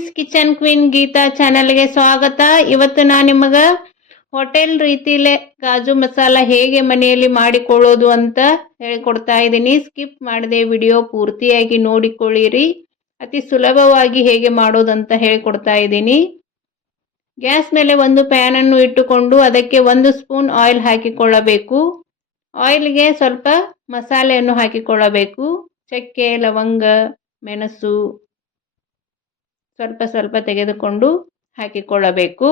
Friends, kitchen queen Geetha ಚಾನೆಲ್ಗೆ ಸ್ವಾಗತ. ಇವತ್ತು ನಾನು ನಿಮಗೆ ಹೋಟೆಲ್ ರೀತಿಲೇ ಕಾಜು ಮಸಾಲ ಹೇಗೆ ಮನೆಯಲ್ಲಿ ಮಾಡಿಕೊಳ್ಳೋದು ಅಂತ ಹೇಳಿಕೊಡ್ತಾ ಇದ್ದೀನಿ. ಸ್ಕಿಪ್ ಮಾಡದೆ ವಿಡಿಯೋ ಪೂರ್ತಿಯಾಗಿ ನೋಡಿಕೊಳ್ಳಿರಿ. ಅತಿ ಸುಲಭವಾಗಿ ಹೇಗೆ ಮಾಡೋದಂತ ಹೇಳಿಕೊಡ್ತಾ ಇದ್ದೀನಿ. ಗ್ಯಾಸ್ ಮೇಲೆ ಒಂದು ಪ್ಯಾನ್ ಅನ್ನು ಇಟ್ಟುಕೊಂಡು ಅದಕ್ಕೆ 1 ಸ್ಪೂನ್ ಆಯಿಲ್ ಹಾಕಿಕೊಳ್ಳಬೇಕು. ಆಯಿಲ್ಗೆ ಸ್ವಲ್ಪ ಮಸಾಲೆಯನ್ನು ಹಾಕಿಕೊಳ್ಳಬೇಕು. ಚಕ್ಕೆ, ಲವಂಗ, ಮೆಣಸು ಸ್ವಲ್ಪ ಸ್ವಲ್ಪ ತೆಗೆದುಕೊಂಡು ಹಾಕಿಕೊಳ್ಳಬೇಕು.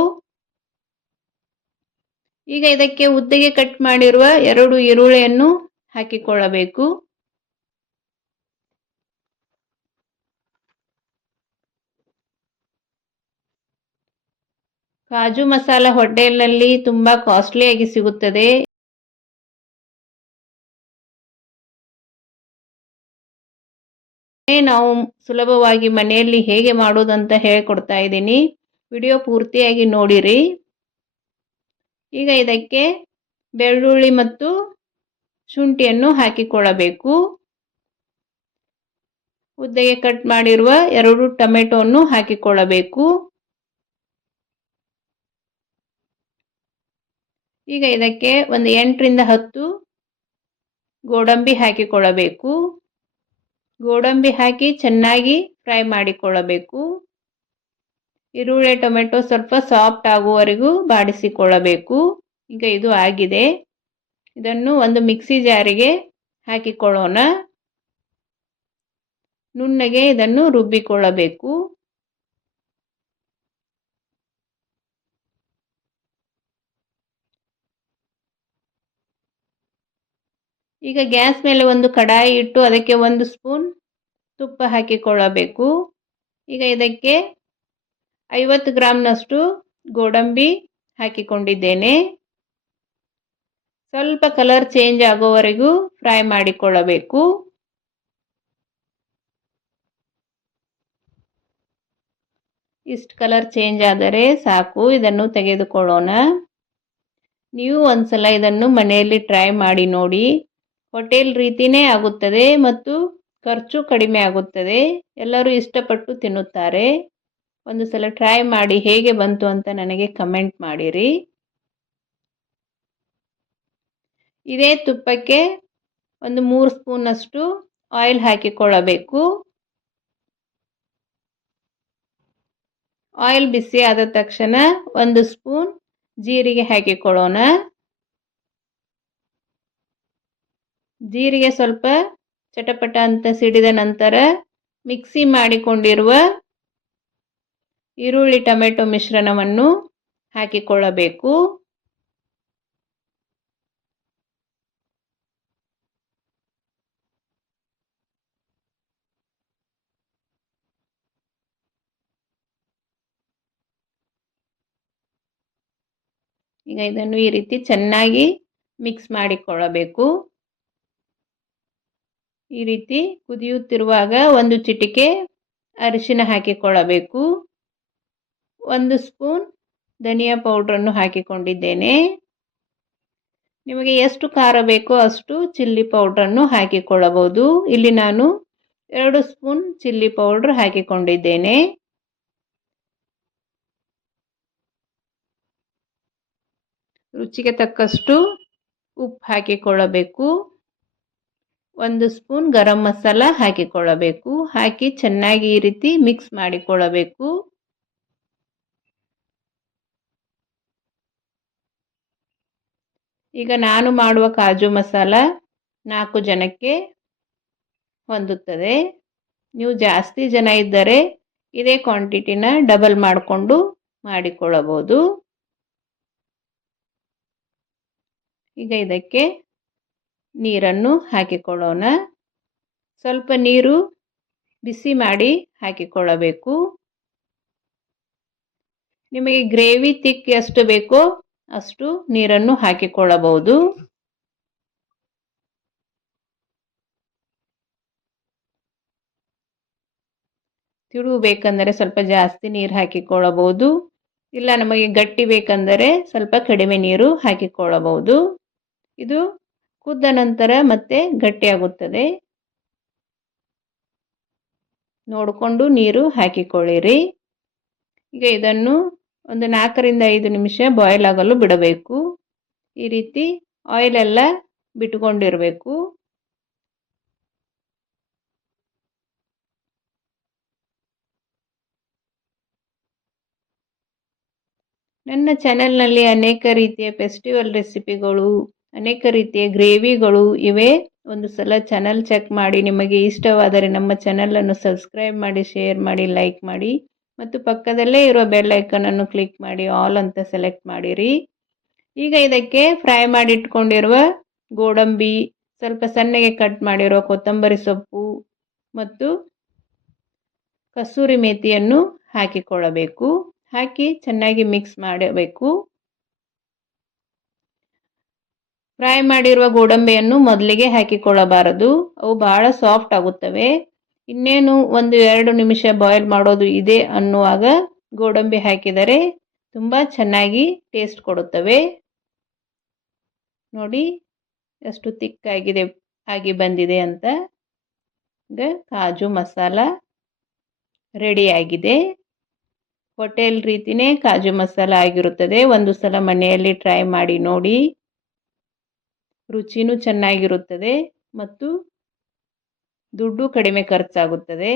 ಈಗ ಇದಕ್ಕೆ ಉದ್ದಗೆ ಕಟ್ ಮಾಡಿರುವ 2 ಈರುಳ್ಳಿಯನ್ನು ಹಾಕಿಕೊಳ್ಳಬೇಕು. ಕಾಜು ಮಸಾಲ ಹೋಟೆಲ್ನಲ್ಲಿ ತುಂಬಾ ಕಾಸ್ಟ್ಲಿಯಾಗಿ ಸಿಗುತ್ತದೆ. ನಾವು ಸುಲಭವಾಗಿ ಮನೆಯಲ್ಲಿ ಹೇಗೆ ಮಾಡೋದಂತ ಹೇಳಿಕೊಡ್ತಾ ಇದ್ದೀನಿ. ವಿಡಿಯೋ ಪೂರ್ತಿಯಾಗಿ ನೋಡಿರಿ. ಈಗ ಇದಕ್ಕೆ ಬೆಳ್ಳುಳ್ಳಿ ಮತ್ತು ಶುಂಠಿಯನ್ನು ಹಾಕಿಕೊಳ್ಳಬೇಕು. ಉದ್ದಗೆ ಕಟ್ ಮಾಡಿರುವ 2 ಟೊಮೆಟೊವನ್ನು ಹಾಕಿಕೊಳ್ಳಬೇಕು. ಈಗ ಇದಕ್ಕೆ ಒಂದು 8 ರಿಂದ 10 ಗೋಡಂಬಿ ಹಾಕಿಕೊಳ್ಳಬೇಕು. ಗೋಡಂಬಿ ಹಾಕಿ ಚೆನ್ನಾಗಿ ಫ್ರೈ ಮಾಡಿಕೊಳ್ಳಬೇಕು. ಈರುಳ್ಳಿ ಟೊಮೆಟೊ ಸ್ವಲ್ಪ ಸಾಫ್ಟ್ ಆಗುವವರೆಗೂ ಬಾಡಿಸಿಕೊಳ್ಳಬೇಕು. ಈಗ ಇದು ಆಗಿದೆ. ಇದನ್ನು ಒಂದು ಮಿಕ್ಸಿ ಜಾರಿಗೆ ಹಾಕಿಕೊಳ್ಳೋಣ. ನುಣ್ಣಗೆ ಇದನ್ನು ರುಬ್ಬಿಕೊಳ್ಳಬೇಕು. ಈಗ ಗ್ಯಾಸ್ ಮೇಲೆ ಒಂದು ಕಡಾಯಿ ಇಟ್ಟು ಅದಕ್ಕೆ 1 ಸ್ಪೂನ್ ತುಪ್ಪ ಹಾಕಿಕೊಳ್ಳಬೇಕು. ಈಗ ಇದಕ್ಕೆ 50 ಗ್ರಾಂನಷ್ಟು ಗೋಡಂಬಿ ಹಾಕಿಕೊಂಡಿದ್ದೇನೆ. ಸ್ವಲ್ಪ ಕಲರ್ ಚೇಂಜ್ ಆಗೋವರೆಗೂ ಫ್ರೈ ಮಾಡಿಕೊಳ್ಳಬೇಕು. ಇಷ್ಟು ಕಲರ್ ಚೇಂಜ್ ಆದರೆ ಸಾಕು. ಇದನ್ನು ತೆಗೆದುಕೊಳ್ಳೋಣ. ನೀವು ಒಂದ್ಸಲ ಇದನ್ನು ಮನೆಯಲ್ಲಿ ಟ್ರೈ ಮಾಡಿ ನೋಡಿ. ಹೋಟೆಲ್ ರೀತಿನೇ ಆಗುತ್ತದೆ ಮತ್ತು ಖರ್ಚು ಕಡಿಮೆ ಆಗುತ್ತದೆ. ಎಲ್ಲರೂ ಇಷ್ಟಪಟ್ಟು ತಿನ್ನುತ್ತಾರೆ. ಒಂದು ಸಲ ಟ್ರೈ ಮಾಡಿ ಹೇಗೆ ಬಂತು ಅಂತ ನನಗೆ ಕಮೆಂಟ್ ಮಾಡಿರಿ. ಇದೇ ತುಪ್ಪಕ್ಕೆ ಒಂದು 3 ಸ್ಪೂನಷ್ಟು ಆಯಿಲ್ ಹಾಕಿಕೊಳ್ಳಬೇಕು. ಆಯಿಲ್ ಬಿಸಿ ಆದ ತಕ್ಷಣ 1 ಸ್ಪೂನ್ ಜೀರಿಗೆ ಹಾಕಿಕೊಳ್ಳೋಣ. ಜೀರಿಗೆ ಸ್ವಲ್ಪ ಚಟಪಟ ಅಂತ ಸಿಡಿದ ನಂತರ ಮಿಕ್ಸಿ ಮಾಡಿಕೊಂಡಿರುವ ಈರುಳ್ಳಿ ಟೊಮೆಟೊ ಮಿಶ್ರಣವನ್ನು ಹಾಕಿಕೊಳ್ಳಬೇಕು. ಈಗ ಇದನ್ನು ಈ ರೀತಿ ಚೆನ್ನಾಗಿ ಮಿಕ್ಸ್ ಮಾಡಿಕೊಳ್ಳಬೇಕು. ಈ ರೀತಿ ಕುದಿಯುತ್ತಿರುವಾಗ 1 ಚಿಟಿಕೆ ಅರಿಶಿನ ಹಾಕಿಕೊಳ್ಳಬೇಕು. 1 ಸ್ಪೂನ್ ಧನಿಯಾ ಪೌಡ್ರನ್ನು ಹಾಕಿಕೊಂಡಿದ್ದೇನೆ. ನಿಮಗೆ ಎಷ್ಟು ಖಾರ ಬೇಕೋ ಅಷ್ಟು ಚಿಲ್ಲಿ ಪೌಡ್ರನ್ನು ಹಾಕಿಕೊಳ್ಳಬಹುದು. ಇಲ್ಲಿ ನಾನು 2 ಸ್ಪೂನ್ ಚಿಲ್ಲಿ ಪೌಡ್ರ್ ಹಾಕಿಕೊಂಡಿದ್ದೇನೆ. ರುಚಿಗೆ ತಕ್ಕಷ್ಟು ಉಪ್ಪು ಹಾಕಿಕೊಳ್ಳಬೇಕು. 1 ಸ್ಪೂನ್ ಗರಂ ಮಸಾಲ ಹಾಕಿಕೊಳ್ಳಬೇಕು. ಹಾಕಿ ಚೆನ್ನಾಗಿ ಈ ರೀತಿ ಮಿಕ್ಸ್ ಮಾಡಿಕೊಳ್ಳಬೇಕು. ಈಗ ನಾನು ಮಾಡುವ ಕಾಜು ಮಸಾಲ 4 ಜನಕ್ಕೆ ಹೊಂದುತ್ತದೆ. ನೀವು ಜಾಸ್ತಿ ಜನ ಇದ್ದರೆ ಇದೇ ಕ್ವಾಂಟಿಟಿನ ಡಬಲ್ ಮಾಡಿಕೊಂಡು ಮಾಡಿಕೊಳ್ಳಬಹುದು. ಈಗ ಇದಕ್ಕೆ ನೀರನ್ನು ಹಾಕಿಕೊಳ್ಳೋಣ. ಸ್ವಲ್ಪ ನೀರು ಬಿಸಿ ಮಾಡಿ ಹಾಕಿಕೊಳ್ಳಬೇಕು. ನಿಮಗೆ ಗ್ರೇವಿ ತಿಕ್ ಎಷ್ಟು ಬೇಕೋ ಅಷ್ಟು ನೀರನ್ನು ಹಾಕಿಕೊಳ್ಳಬಹುದು. ತಿಳು ಬೇಕಂದರೆ ಸ್ವಲ್ಪ ಜಾಸ್ತಿ ನೀರು ಹಾಕಿಕೊಳ್ಳಬಹುದು. ಇಲ್ಲ ನಮಗೆ ಗಟ್ಟಿ ಬೇಕಂದರೆ ಸ್ವಲ್ಪ ಕಡಿಮೆ ನೀರು ಹಾಕಿಕೊಳ್ಳಬಹುದು. ಇದು ಕುದ್ದ ನಂತರ ಮತ್ತೆ ಗಟ್ಟಿಯಾಗುತ್ತದೆ. ನೋಡಿಕೊಂಡು ನೀರು ಹಾಕಿಕೊಳ್ಳಿರಿ. ಈಗ ಇದನ್ನು ಒಂದು 4ರಿಂದ 5 ನಿಮಿಷ ಬಾಯ್ಲ್ ಆಗಲು ಬಿಡಬೇಕು. ಈ ರೀತಿ ಆಯಿಲ್ ಎಲ್ಲ ಬಿಟ್ಕೊಂಡಿರಬೇಕು. ನನ್ನ ಚಾನೆಲ್ನಲ್ಲಿ ಅನೇಕ ರೀತಿಯ ಫೆಸ್ಟಿವಲ್ ರೆಸಿಪಿಗಳು, ಅನೇಕ ರೀತಿಯ ಗ್ರೇವಿಗಳು ಇವೆ. ಒಂದು ಸಲ ಚಾನಲ್ ಚೆಕ್ ಮಾಡಿ. ನಿಮಗೆ ಇಷ್ಟವಾದರೆ ನಮ್ಮ ಚಾನಲನ್ನು ಸಬ್ಸ್ಕ್ರೈಬ್ ಮಾಡಿ, ಶೇರ್ ಮಾಡಿ, ಲೈಕ್ ಮಾಡಿ ಮತ್ತು ಪಕ್ಕದಲ್ಲೇ ಇರುವ ಬೆಲ್ ಐಕನನ್ನು ಕ್ಲಿಕ್ ಮಾಡಿ ಆಲ್ ಅಂತ ಸೆಲೆಕ್ಟ್ ಮಾಡಿರಿ. ಈಗ ಇದಕ್ಕೆ ಫ್ರೈ ಮಾಡಿ ಇಟ್ಕೊಂಡಿರುವ ಗೋಡಂಬಿ, ಸ್ವಲ್ಪ ಸಣ್ಣಗೆ ಕಟ್ ಮಾಡಿರೋ ಕೊತ್ತಂಬರಿ ಸೊಪ್ಪು ಮತ್ತು ಕಸೂರಿ ಮೇಥಿಯನ್ನು ಹಾಕಿಕೊಳ್ಳಬೇಕು. ಹಾಕಿ ಚೆನ್ನಾಗಿ ಮಿಕ್ಸ್ ಮಾಡಬೇಕು. ಫ್ರೈ ಮಾಡಿರುವ ಗೋಡಂಬಿಯನ್ನು ಮೊದಲಿಗೆ ಹಾಕಿಕೊಳ್ಳಬಾರದು, ಅವು ಬಹಳ ಸಾಫ್ಟ್ ಆಗುತ್ತವೆ. ಇನ್ನೇನು 1-2 ನಿಮಿಷ ಬಾಯ್ಲ್ ಮಾಡೋದು ಇದೆ ಅನ್ನುವಾಗ ಗೋಡಂಬಿ ಹಾಕಿದರೆ ತುಂಬ ಚೆನ್ನಾಗಿ ಟೇಸ್ಟ್ ಕೊಡುತ್ತವೆ. ನೋಡಿ ಎಷ್ಟು ತಿಕ್ಕಾಗಿದೆ ಆಗಿ ಬಂದಿದೆ ಅಂತ. ಈಗ ಕಾಜು ಮಸಾಲ ರೆಡಿಯಾಗಿದೆ. ಹೋಟೆಲ್ ರೀತಿಯೇ ಕಾಜು ಮಸಾಲ ಆಗಿರುತ್ತದೆ. ಒಂದು ಸಲ ಮನೆಯಲ್ಲಿ ಟ್ರೈ ಮಾಡಿ ನೋಡಿ. ರುಚಿನೂ ಚೆನ್ನಾಗಿರುತ್ತದೆ ಮತ್ತು ದುಡ್ಡು ಕಡಿಮೆ ಖರ್ಚಾಗುತ್ತದೆ.